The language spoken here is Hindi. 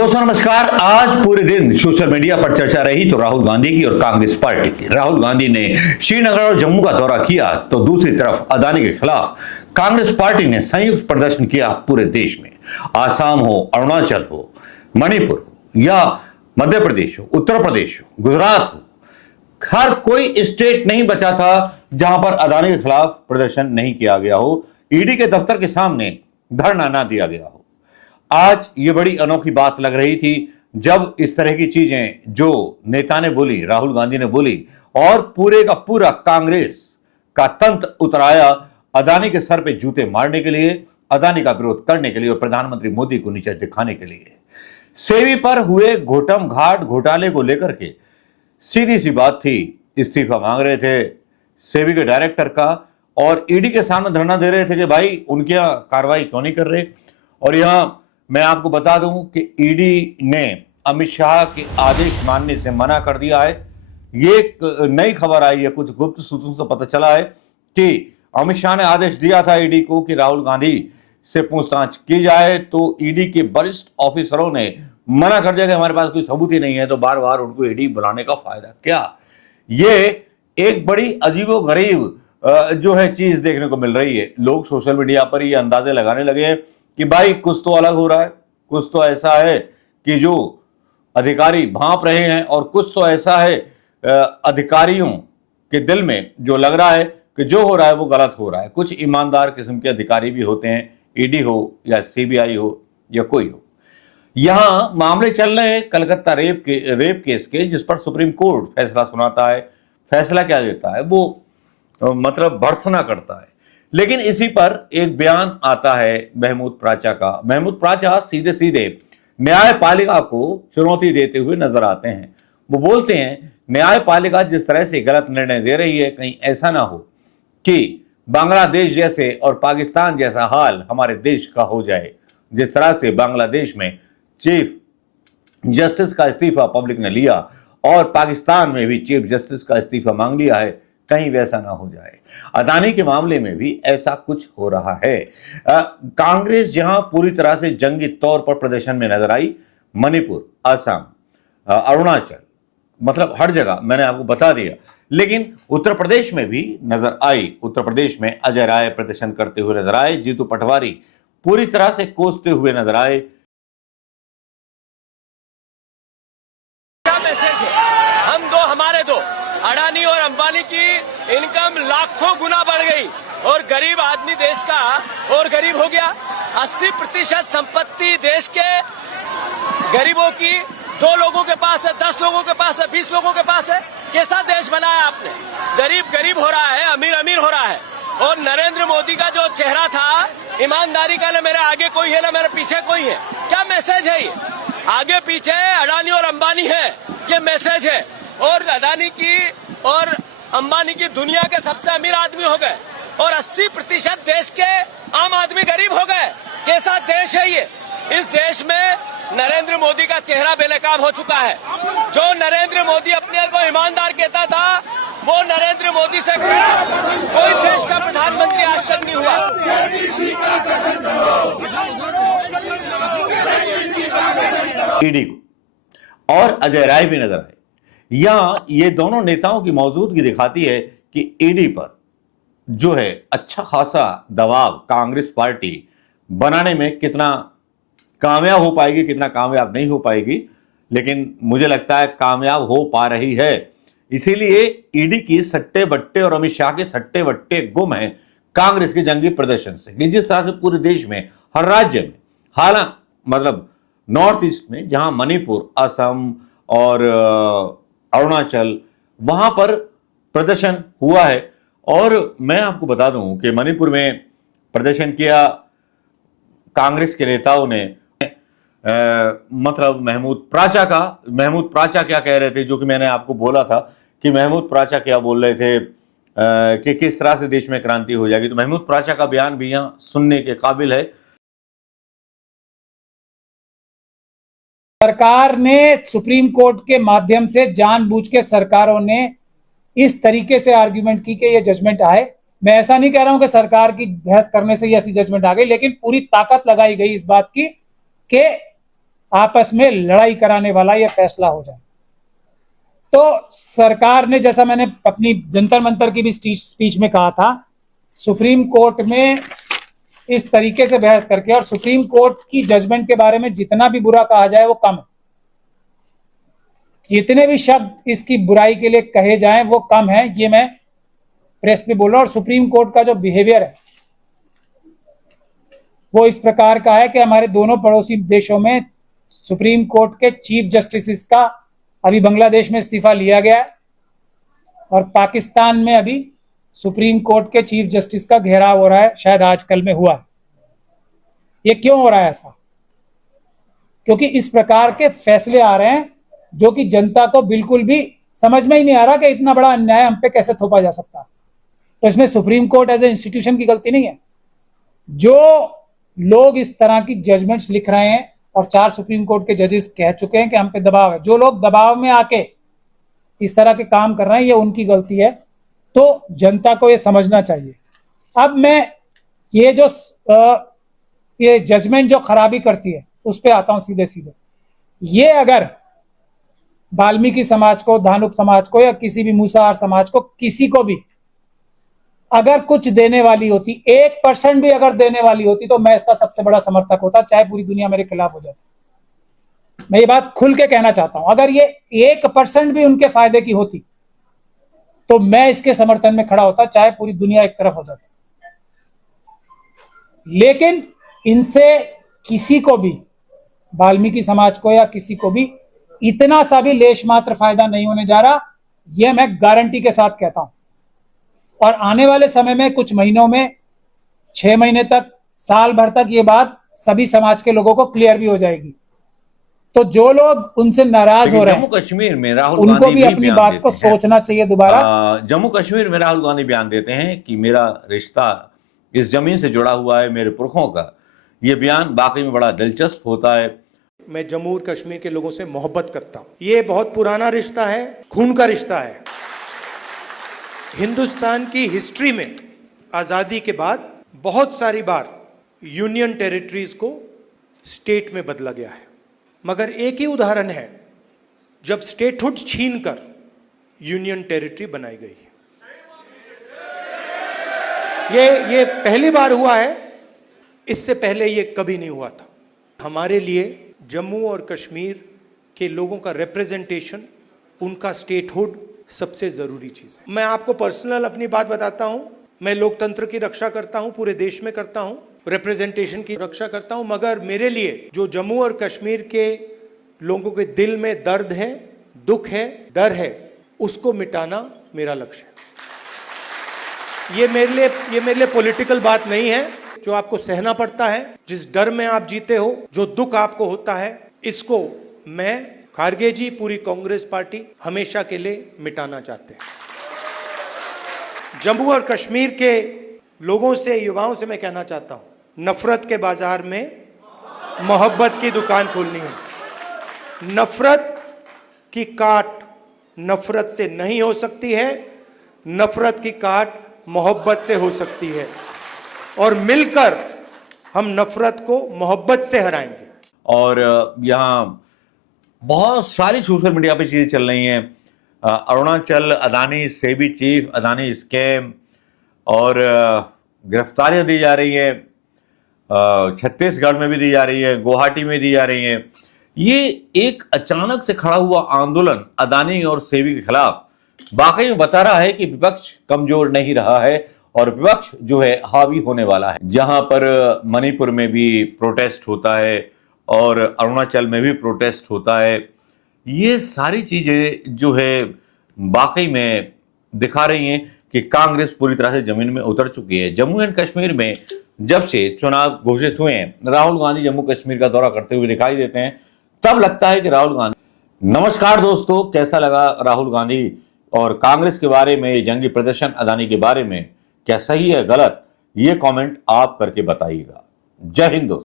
दोस्तों नमस्कार। आज पूरे दिन सोशल मीडिया पर चर्चा रही तो राहुल गांधी की और कांग्रेस पार्टी की। राहुल गांधी ने श्रीनगर और जम्मू का दौरा किया तो दूसरी तरफ अदानी के खिलाफ कांग्रेस पार्टी ने संयुक्त प्रदर्शन किया पूरे देश में। आसाम हो, अरुणाचल हो, मणिपुर हो या मध्य प्रदेश हो, उत्तर प्रदेश हो, गुजरात हो, हर कोई स्टेट नहीं बचा था जहां पर अदानी के खिलाफ प्रदर्शन नहीं किया गया हो, ईडी के दफ्तर के सामने धरना ना दिया गया हो। आज ये बड़ी अनोखी बात लग रही थी जब इस तरह की चीजें जो नेता ने बोली, राहुल गांधी ने बोली और पूरे का पूरा कांग्रेस का तंत्र उतर आया अदानी के सर पे जूते मारने के लिए, अदानी का विरोध करने के लिए और प्रधानमंत्री मोदी को नीचे दिखाने के लिए। सेबी पर हुए घोटम घाट घोटाले को लेकर के सीधी सी बात थी, इस्तीफा मांग रहे थे सेबी के डायरेक्टर का और ईडी के सामने धरना दे रहे थे कि भाई उनके यहां कार्रवाई क्यों नहीं कर रहे। और यहां मैं आपको बता दूं कि ईडी ने अमित शाह के आदेश मानने से मना कर दिया है। ये एक नई खबर आई है, कुछ गुप्त सूत्रों से पता चला है कि अमित शाह ने आदेश दिया था ईडी को कि राहुल गांधी से पूछताछ की जाए, तो ईडी के वरिष्ठ ऑफिसरों ने मना कर दिया कि हमारे पास कोई सबूत ही नहीं है, तो बार बार उनको ईडी बुलाने का फायदा क्या। ये एक बड़ी अजीबोगरीब जो है चीज देखने को मिल रही है। लोग सोशल मीडिया पर ये अंदाजे लगाने लगे हैं कि भाई कुछ तो अलग हो रहा है, कुछ तो ऐसा है कि जो अधिकारी भांप रहे हैं और कुछ तो ऐसा है अधिकारियों के दिल में जो लग रहा है कि जो हो रहा है वो गलत हो रहा है। कुछ ईमानदार किस्म के अधिकारी भी होते हैं, ईडी हो या सीबीआई हो या कोई हो। यहां मामले चल रहे हैं कलकत्ता रेप केस के, जिस पर सुप्रीम कोर्ट फैसला सुनाता है। फैसला क्या देता है वो मतलब भर्त्सना करता है। लेकिन इसी पर एक बयान आता है महमूद प्राचा का। महमूद प्राचा सीधे सीधे न्यायपालिका को चुनौती देते हुए नजर आते हैं। वो बोलते हैं न्यायपालिका जिस तरह से गलत निर्णय दे रही है, कहीं ऐसा ना हो कि बांग्लादेश जैसे और पाकिस्तान जैसा हाल हमारे देश का हो जाए। जिस तरह से बांग्लादेश में चीफ जस्टिस का इस्तीफा पब्लिक ने लिया और पाकिस्तान में भी चीफ जस्टिस का इस्तीफा मांग लिया है, कहीं वैसा ना हो जाए। अदानी के मामले में भी ऐसा कुछ हो रहा है। कांग्रेस जहां पूरी तरह से जंगी तौर पर प्रदर्शन में नजर आई, मणिपुर, असम, अरुणाचल, मतलब हर जगह मैंने आपको बता दिया। लेकिन उत्तर प्रदेश में भी नजर आई। उत्तर प्रदेश में अजय राय प्रदर्शन करते हुए नजर आए, जीतू पटवारी पूरी तरह से कोसते हुए नजर आए। क्या मैसेज है? हम दो, हमारे दो, अडानी और अंबानी की इनकम लाखों गुना बढ़ गई और गरीब आदमी देश का और गरीब हो गया। 80% संपत्ति देश के गरीबों की 2 लोगों के पास है, 10 लोगों के पास है, 20 लोगों के पास है। कैसा देश बनाया आपने? गरीब गरीब हो रहा है, अमीर अमीर हो रहा है। और नरेंद्र मोदी का जो चेहरा था ईमानदारी का, ना मेरे आगे कोई है ना मेरे पीछे कोई है। क्या मैसेज है ये? आगे पीछे अडानी और अंबानी है, ये मैसेज है। और अडानी की और अंबानी की दुनिया के सबसे अमीर आदमी हो गए और 80% देश के आम आदमी गरीब हो गए। कैसा देश है ये? इस देश में नरेंद्र मोदी का चेहरा बेनकाब हो चुका है। जो नरेंद्र मोदी अपने को ईमानदार कहता था, वो नरेंद्र मोदी से कोई देश का प्रधानमंत्री आज तक नहीं हुआ। ईडी को और अजय राय भी नजर आए। यहां ये दोनों नेताओं की मौजूदगी दिखाती है कि ईडी पर जो है अच्छा खासा दबाव कांग्रेस पार्टी बनाने में कितना कामयाब हो पाएगी, कितना कामयाब नहीं हो पाएगी, लेकिन मुझे लगता है कामयाब हो पा रही है। इसीलिए ईडी की सट्टे बट्टे और अमित शाह के सट्टे बट्टे गुम हैं कांग्रेस के जंगी प्रदर्शन से। जिस तरह से पूरे देश में हर राज्य में, हालांकि मतलब नॉर्थ ईस्ट में जहां मणिपुर, असम और अरुणाचल, वहां पर प्रदर्शन हुआ है। और मैं आपको बता दूं कि मणिपुर में प्रदर्शन किया कांग्रेस के नेताओं ने, मतलब महमूद प्राचा क्या कह रहे थे, जो कि मैंने आपको बोला था कि महमूद प्राचा क्या बोल रहे थे कि किस तरह से देश में क्रांति हो जाएगी। तो महमूद प्राचा का बयान भी यहां सुनने के काबिल है। सरकार ने सुप्रीम कोर्ट के माध्यम से जानबूझ के सरकारों ने इस तरीके से आर्ग्यूमेंट की कि ये जजमेंट आए। मैं ऐसा नहीं कह रहा हूं कि सरकार की बहस करने से ही ऐसी जजमेंट आ गई, लेकिन पूरी ताकत लगाई गई इस बात की कि आपस में लड़ाई कराने वाला यह फैसला हो जाए। तो सरकार ने, जैसा मैंने अपनी जंतर मंतर की भी स्पीच में कहा था, सुप्रीम कोर्ट में इस तरीके से बहस करके, और सुप्रीम कोर्ट की जजमेंट के बारे में जितना भी बुरा कहा जाए वो कम है, जितने भी शब्द इसकी बुराई के लिए कहे जाएं वो कम है, ये मैं प्रेस में बोल रहा हूं। और सुप्रीम कोर्ट का जो बिहेवियर है वो इस प्रकार का है कि हमारे दोनों पड़ोसी देशों में सुप्रीम कोर्ट के चीफ जस्टिस का अभी बांग्लादेश में इस्तीफा लिया गया है, और पाकिस्तान में अभी सुप्रीम कोर्ट के चीफ जस्टिस का घेराव हो रहा है, शायद आजकल में हुआ। ये क्यों हो रहा है ऐसा? क्योंकि इस प्रकार के फैसले आ रहे हैं जो कि जनता को बिल्कुल भी समझ में ही नहीं आ रहा कि इतना बड़ा अन्याय हम पे कैसे थोपा जा सकता है। तो इसमें Supreme Court as a institution की गलती नहीं है। जो लोग इस तरह की जजमेंट्स लिख रहे हैं, और 4 सुप्रीम कोर्ट के जजेस कह चुके हैं कि हम पे दबाव है, जो लोग दबाव में आके इस तरह के काम कर रहे हैं, ये उनकी गलती है। तो जनता को ये समझना चाहिए। अब मैं ये जजमेंट जो खराबी करती है उस पे आता हूं सीधे सीधे। ये अगर वाल्मीकि समाज को, धानुक समाज को, या किसी भी मूसाहार समाज को, किसी को भी अगर कुछ देने वाली होती, 1% भी अगर देने वाली होती, तो मैं इसका सबसे बड़ा समर्थक होता, चाहे पूरी दुनिया मेरे खिलाफ हो जाती। मैं ये बात खुल के कहना चाहता हूं, अगर ये 1% भी उनके फायदे की होती तो मैं इसके समर्थन में खड़ा होता, चाहे पूरी दुनिया एक तरफ हो जाती। लेकिन इनसे किसी को भी, वाल्मीकि समाज को या किसी को भी, इतना सा भी लेश मात्र फायदा नहीं होने जा रहा, यह मैं गारंटी के साथ कहता हूं। और आने वाले समय में, कुछ महीनों में, 6 महीने तक, साल भर तक, ये बात सभी समाज के लोगों को क्लियर भी हो जाएगी। तो जो लोग उनसे नाराज हो रहे हैं, जम्मू कश्मीर में राहुल उनको गांधी भी अपनी बयान बात देते को हैं। सोचना चाहिए दोबारा। जम्मू कश्मीर में राहुल गांधी बयान देते हैं कि मेरा रिश्ता इस जमीन से जुड़ा हुआ है, मेरे पुरखों का। ये बयान वाकई में बड़ा दिलचस्प होता है। मैं जम्मू और कश्मीर के लोगों से मोहब्बत करता हूं। ये बहुत पुराना रिश्ता है, खून का रिश्ता है। हिंदुस्तान की हिस्ट्री में आज़ादी के बाद बहुत सारी बार यूनियन टेरिटरीज को स्टेट में बदला गया है, मगर एक ही उदाहरण है जब स्टेटहुड छीनकर यूनियन टेरिटरी बनाई गई है। ये पहली बार हुआ है, इससे पहले ये कभी नहीं हुआ था। हमारे लिए जम्मू और कश्मीर के लोगों का रिप्रेजेंटेशन, उनका स्टेटहुड सबसे जरूरी चीज है। मैं आपको पर्सनल अपनी बात बताता हूं, मैं लोकतंत्र की रक्षा करता हूं, पूरे देश में करता हूं, रिप्रेजेंटेशन की रक्षा करता हूं, मगर मेरे लिए जो जम्मू और कश्मीर के लोगों के दिल में दर्द है, दुख है, डर है, उसको मिटाना मेरा लक्ष्य है। ये मेरे लिए पॉलिटिकल बात नहीं है। जो आपको सहना पड़ता है, जिस डर में आप जीते हो, जो दुख आपको होता है, इसको मैं, खारगे जी, पूरी कांग्रेस पार्टी हमेशा के लिए मिटाना चाहते हैं। जम्मू और कश्मीर के लोगों से, युवाओं से मैं कहना चाहता हूं, नफरत के बाजार में मोहब्बत की दुकान खोलनी है। नफरत की काट नफरत से नहीं हो सकती है, नफरत की काट मोहब्बत से हो सकती है, और मिलकर हम नफरत को मोहब्बत से हराएंगे। और यहाँ बहुत सारी सोशल मीडिया पे चीजें चल रही हैं। अरुणाचल, अदानी सेबी चीफ, अदानी स्कैम, और गिरफ्तारियां दी जा रही है। छत्तीसगढ़ में भी दी जा रही है, गुवाहाटी में दी जा रही है। ये एक अचानक से खड़ा हुआ आंदोलन अदानी और सेबी के खिलाफ वाकई में बता रहा है कि विपक्ष कमजोर नहीं रहा है, और विपक्ष जो है हावी होने वाला है। जहां पर मणिपुर में भी प्रोटेस्ट होता है और अरुणाचल में भी प्रोटेस्ट होता है। ये सारी चीजें जो है वाकई में दिखा रही हैं कि कांग्रेस पूरी तरह से जमीन में उतर चुकी है। जम्मू एंड कश्मीर में जब से चुनाव घोषित हुए हैं, राहुल गांधी जम्मू कश्मीर का दौरा करते हुए दिखाई देते हैं, तब लगता है कि राहुल गांधी। नमस्कार दोस्तों, कैसा लगा राहुल गांधी और कांग्रेस के बारे में ये जंगी प्रदर्शन अदानी के बारे में? क्या सही है, गलत? ये कमेंट आप करके बताइएगा। जय हिंद दोस्तों।